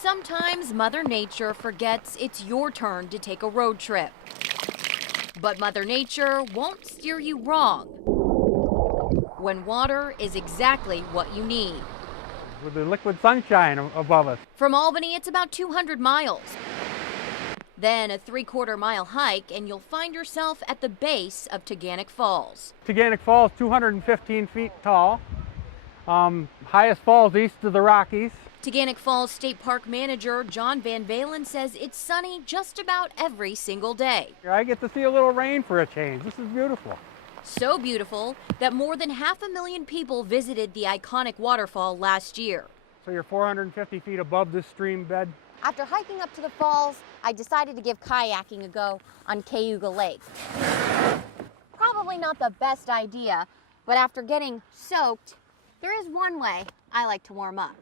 Sometimes Mother Nature forgets it's your turn to take a road trip. But Mother Nature won't steer you wrong when water is exactly what you need. With the liquid sunshine above us. From Albany, it's about 200 miles. Then a 3/4 mile hike, and you'll find yourself at the base of Taganic Falls. Taganic Falls, 215 feet tall. Highest falls east of the Rockies. Taganic Falls State Park Manager John Van Valen says it's sunny just about every single day. I get to see a little rain for a change. This is beautiful. So beautiful that more than 500,000 people visited the iconic waterfall last year. So you're 450 feet above this stream bed. After hiking up to the falls, I decided to give kayaking a go on Cayuga Lake. Probably not the best idea, but after getting soaked, there is one way I like to warm up.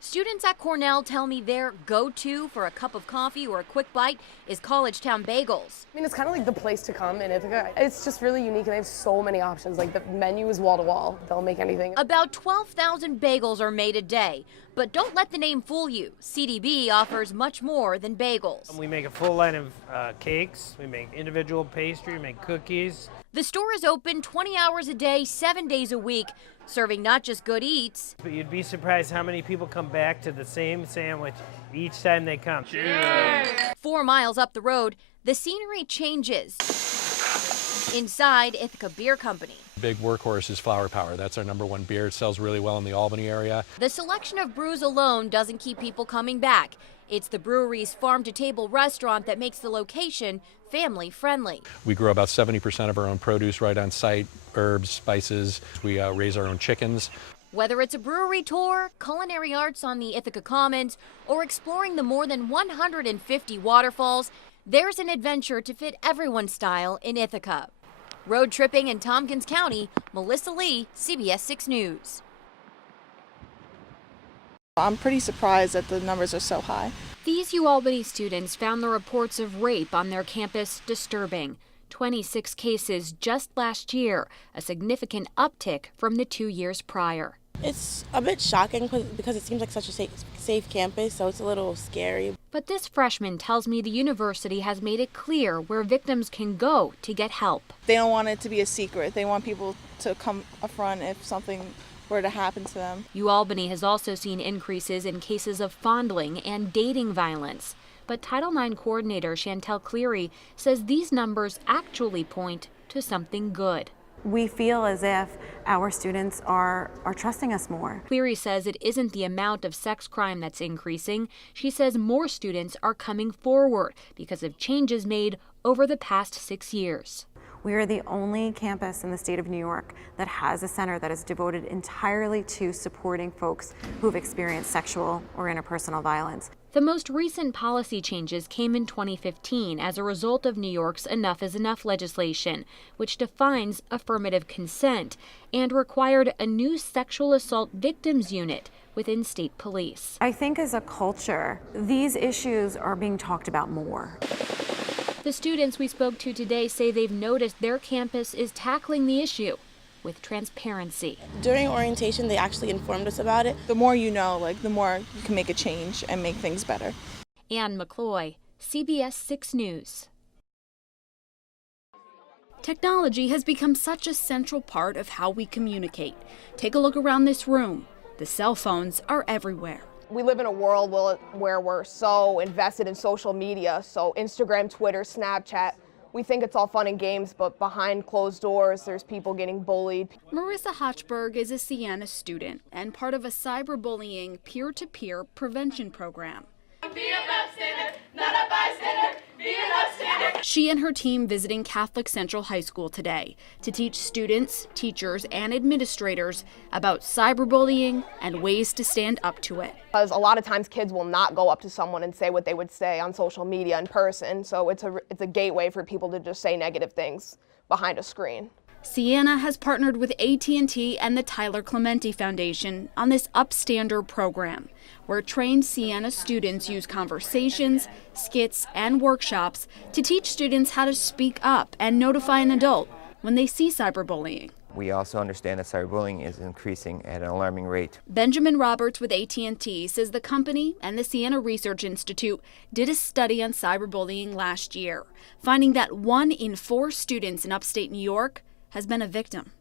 Students at Cornell tell me their go-to for a cup of coffee or a quick bite is College Town Bagels. I mean, it's kind of like the place to come in Ithaca. It's just really unique, and they have so many options. Like, the menu is wall to wall. They'll make anything. About 12,000 bagels are made a day, but don't let the name fool you. CDB offers much more than bagels. We make a full line of cakes, we make individual pastry, we make cookies. The store is open 20 hours a day, 7 days a week, serving not just good eats. But you'd be surprised how many people come back to the same sandwich each time they come. Cheers! 4 miles up the road, the scenery changes. Inside Ithaca Beer Company. Big workhorse is Flower Power. That's our #1 beer. It sells really well in the Albany area. The selection of brews alone doesn't keep people coming back. It's the brewery's farm-to-table restaurant that makes the location family-friendly. We grow about 70% of our own produce right on site, herbs, spices. We raise our own chickens. Whether it's a brewery tour, culinary arts on the Ithaca Commons, or exploring the more than 150 waterfalls, there's an adventure to fit everyone's style in Ithaca. Road tripping in Tompkins County, Melissa Lee, CBS 6 News. I'm pretty surprised that the numbers are so high. These UAlbany students found the reports of rape on their campus disturbing. 26 cases just last year, a significant uptick from the 2 years prior. It's a bit shocking because it seems like such a safe campus, so it's a little scary. But this freshman tells me the university has made it clear where victims can go to get help. They don't want it to be a secret. They want people to come up front if something were to happen to them. UAlbany has also seen increases in cases of fondling and dating violence. But Title IX coordinator Chantel Cleary says these numbers actually point to something good. We feel as if our students are trusting us more. Cleary says it isn't the amount of sex crime that's increasing. She says more students are coming forward because of changes made over the past 6 years. We are the only campus in the state of New York that has a center that is devoted entirely to supporting folks who've experienced sexual or interpersonal violence. The most recent policy changes came in 2015 as a result of New York's Enough is Enough legislation, which defines affirmative consent and required a new sexual assault victims unit within state police. I think as a culture, these issues are being talked about more. The students we spoke to today say they've noticed their campus is tackling the issue with transparency. During orientation, they actually informed us about it. The more you know, the more you can make a change and make things better. Ann McCloy, CBS 6 News. Technology has become such a central part of how we communicate. Take a look around this room. The cell phones are everywhere. We live in a world where we're so invested in social media, so Instagram, Twitter, Snapchat. We think it's all fun and games, but behind closed doors, there's people getting bullied. Marissa Hochberg is a Siena student and part of a cyberbullying peer-to-peer prevention program. Be a bystander, not a bystander. Be an upstander. She and her team visiting Catholic Central High School today to teach students, teachers, and administrators about cyberbullying and ways to stand up to it. Because a lot of times kids will not go up to someone and say what they would say on social media in person, so it's a gateway for people to just say negative things behind a screen. Siena has partnered with AT&T and the Tyler Clementi Foundation on this Upstander program, where trained Siena students use conversations, skits, and workshops to teach students how to speak up and notify an adult when they see cyberbullying. We also understand that cyberbullying is increasing at an alarming rate. Benjamin Roberts with AT&T says the company and the Siena Research Institute did a study on cyberbullying last year, finding that 1 in 4 students in upstate New York has been a victim.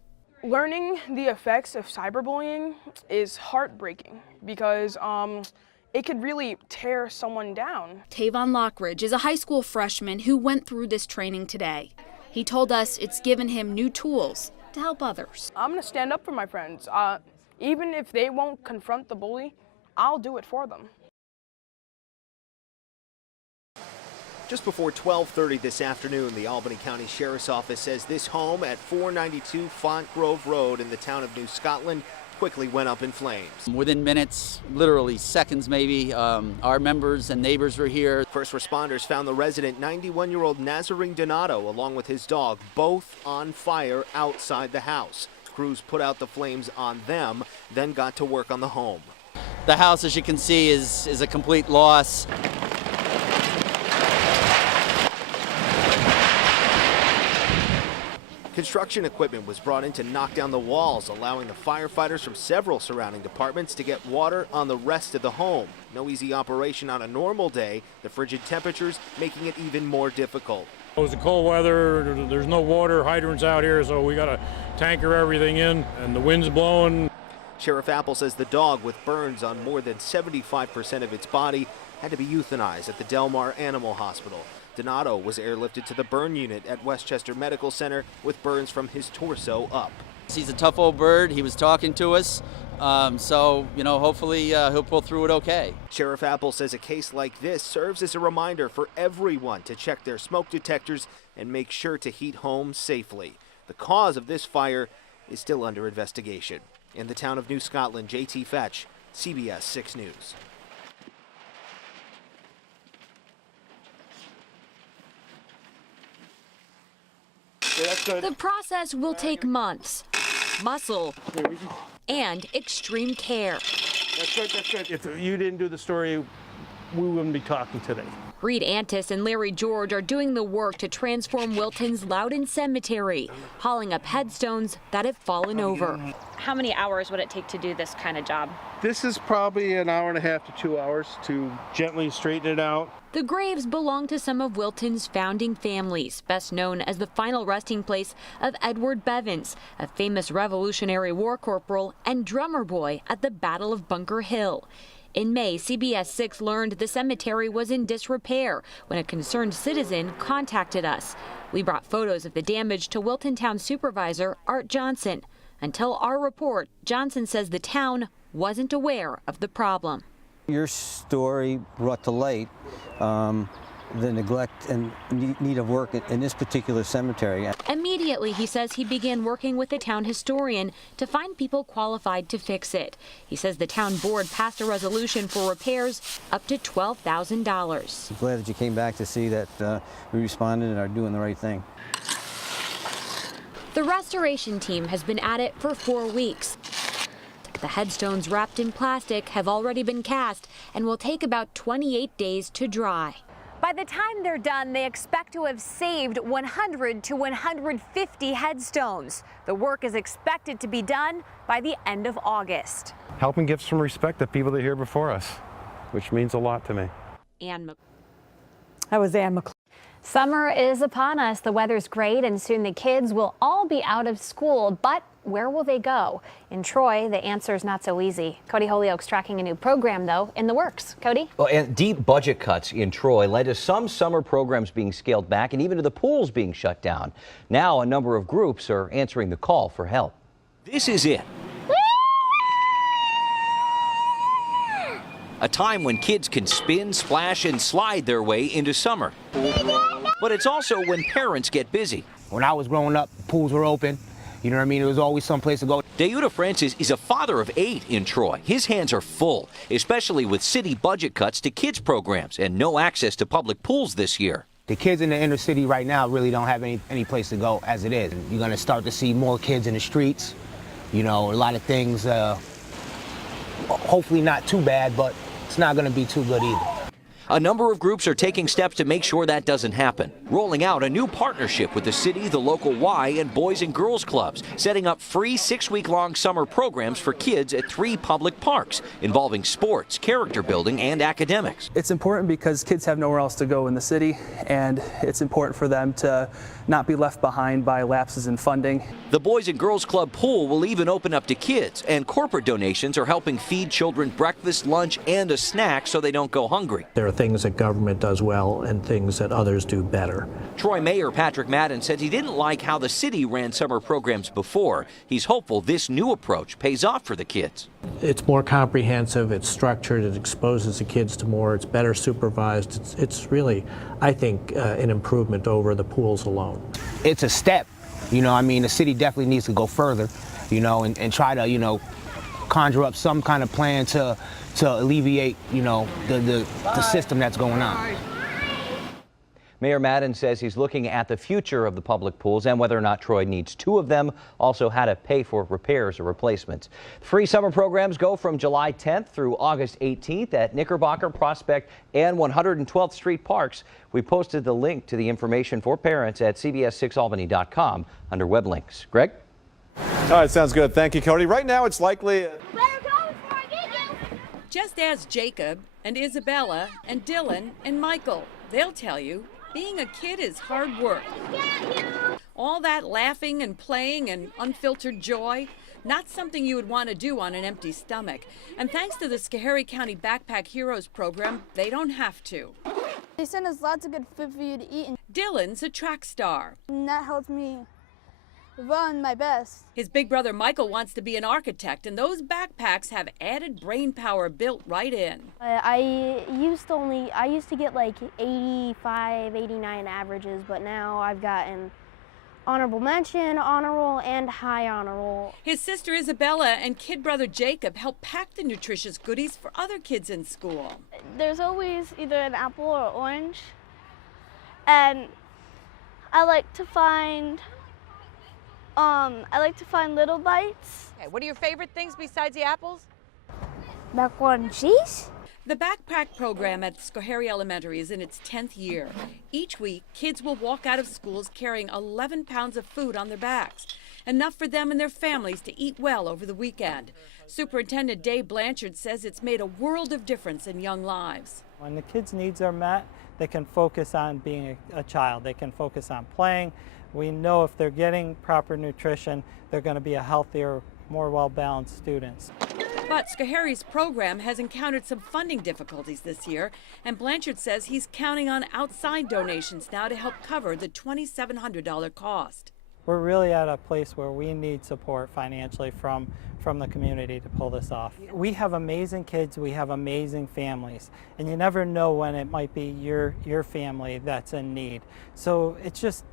Learning the effects of cyberbullying is heartbreaking because it could really tear someone down. Tavon Lockridge is a high school freshman who went through this training today. He told us it's given him new tools to help others. I'm going to stand up for my friends. Even if they won't confront the bully, I'll do it for them. Just before 12:30 this afternoon, the Albany County Sheriff's Office says this home at 492 Font Grove Road in the town of New Scotland quickly went up in flames. Within minutes, literally seconds maybe, our members and neighbors were here. First responders found the resident, 91-year-old Nazarene Donato, along with his dog, both on fire outside the house. Crews put out the flames on them, then got to work on the home. The house, as you can see, is a complete loss. Construction equipment was brought in to knock down the walls, allowing the firefighters from several surrounding departments to get water on the rest of the home. No easy operation on a normal day, the frigid temperatures making it even more difficult. It was the cold weather, there's no water hydrants out here, so we got to tanker everything in, and the wind's blowing. Sheriff Apple says the dog, with burns on more than 75% of its body, had to be euthanized at the Del Mar Animal Hospital. Donato was airlifted to the burn unit at Westchester Medical Center with burns from his torso up. He's a tough old bird. He was talking to us, so hopefully he'll pull through it okay. Sheriff Apple says a case like this serves as a reminder for everyone to check their smoke detectors and make sure to heat homes safely. The cause of this fire is still under investigation. In the town of New Scotland, JT Fetch, CBS 6 News. The process will take months, muscle, and extreme care. That's good, that's good. If you didn't do the story, we wouldn't be talking today. Reed Antis and Larry George are doing the work to transform Wilton's Loudon Cemetery, hauling up headstones that have fallen over. How many hours would it take to do this kind of job? This is probably an hour and a half to 2 hours to gently straighten it out. The graves belong to some of Wilton's founding families, best known as the final resting place of Edward Bevins, a famous Revolutionary War corporal and drummer boy at the Battle of Bunker Hill. In May, CBS 6 learned the cemetery was in disrepair when a concerned citizen contacted us. We brought photos of the damage to Wilton Town Supervisor Art Johnson. Until our report, Johnson says the town wasn't aware of the problem. Your story brought to light the neglect and need of work in this particular cemetery. Immediately, he says he began working with the town historian to find people qualified to fix it. He says the town board passed a resolution for repairs up to $12,000. I'm glad that you came back to see that we responded and are doing the right thing. The restoration team has been at it for 4 weeks. The headstones wrapped in plastic have already been cast and will take about 28 days to dry. By the time they're done, they expect to have saved 100 to 150 headstones. The work is expected to be done by the end of August. Helping give some respect to people that are here before us, which means a lot to me. That was Ann McClure. Summer is upon us. The weather's great, and soon the kids will all be out of school. But where will they go? In Troy, the answer's not so easy. Cody Holyoke's tracking a new program, though, in the works. Cody? Well, and deep budget cuts in Troy led to some summer programs being scaled back and even to the pools being shut down. Now a number of groups are answering the call for help. This is it. A time when kids can spin, splash, and slide their way into summer. But it's also when parents get busy. When I was growing up, pools were open. You know what I mean? There was always someplace to go. Deuda Francis is a father of 8 in Troy. His hands are full, especially with city budget cuts to kids programs and no access to public pools this year. The kids in the inner city right now really don't have any place to go as it is. You're going to start to see more kids in the streets. You know, a lot of things, hopefully not too bad, but it's not going to be too good either. A number of groups are taking steps to make sure that doesn't happen, rolling out a new partnership with the city, the local Y, and Boys and Girls Clubs, setting up free 6-week-long summer programs for kids at 3 public parks, involving sports, character building, and academics. It's important because kids have nowhere else to go in the city, and it's important for them to not be left behind by lapses in funding. The Boys and Girls Club pool will even open up to kids, and corporate donations are helping feed children breakfast, lunch, and a snack so they don't go hungry. There are things that government does well and things that others do better. Troy Mayor Patrick Madden said he didn't like how the city ran summer programs before. He's hopeful this new approach pays off for the kids. It's more comprehensive, it's structured, it exposes the kids to more, it's better supervised. It's really, I think, an improvement over the pools alone. It's a step. You know, I mean, the city definitely needs to go further, you know, and try to, you know, conjure up some kind of plan to alleviate, you know, the system that's going on. Mayor Madden says he's looking at the future of the public pools and whether or not Troy needs 2 of them, also how to pay for repairs or replacements. Free summer programs go from July 10th through August 18th at Knickerbocker, Prospect, and 112th Street parks. We posted the link to the information for parents at CBS6Albany.com under web links. Greg? All right, sounds good. Thank you, Cody. Right now, it's likely. Just ask Jacob and Isabella and Dylan and Michael. They'll tell you. Being a kid is hard work. All that laughing and playing and unfiltered joy, not something you would want to do on an empty stomach. And thanks to the Schoharie County Backpack Heroes program, they don't have to. They send us lots of good food for you to eat. Dylan's a track star. And that helps me run my best. His big brother Michael wants to be an architect, and those backpacks have added brain power built right in. I used to get like 85, 89 averages, but now I've gotten honorable mention, honor roll, and high honor roll. His sister Isabella and kid brother Jacob help pack the nutritious goodies for other kids in school. There's always either an apple or orange, and I like to find little bites. Okay, what are your favorite things besides the apples? Macaroni and cheese. The backpack program at Schoharie Elementary is in its 10th year. Each week, kids will walk out of schools carrying 11 pounds of food on their backs, enough for them and their families to eat well over the weekend. Superintendent Dave Blanchard says it's made a world of difference in young lives. When the kids' needs are met, they can focus on being a child. They can focus on playing. We know if they're getting proper nutrition, they're going to be a healthier, more well-balanced students. But Schoharie's program has encountered some funding difficulties this year, and Blanchard says he's counting on outside donations now to help cover the $2,700 cost. We're really at a place where we need support financially from the community to pull this off. We have amazing kids, we have amazing families, and you never know when it might be your family that's in need. So it's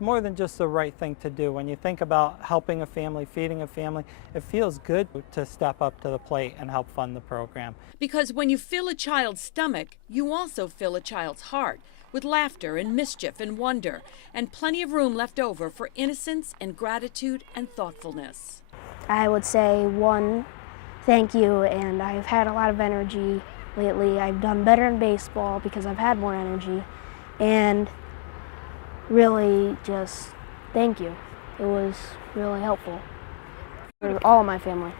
more than just the right thing to do. When you think about helping a family, feeding a family, it feels good to step up to the plate and help fund the program. Because when you fill a child's stomach, you also fill a child's heart with laughter and mischief and wonder, and plenty of room left over for innocence and gratitude and thoughtfulness. I would say 1, thank you, and I've had a lot of energy lately. I've done better in baseball because I've had more energy, and really just thank you. It was really helpful for all of my family.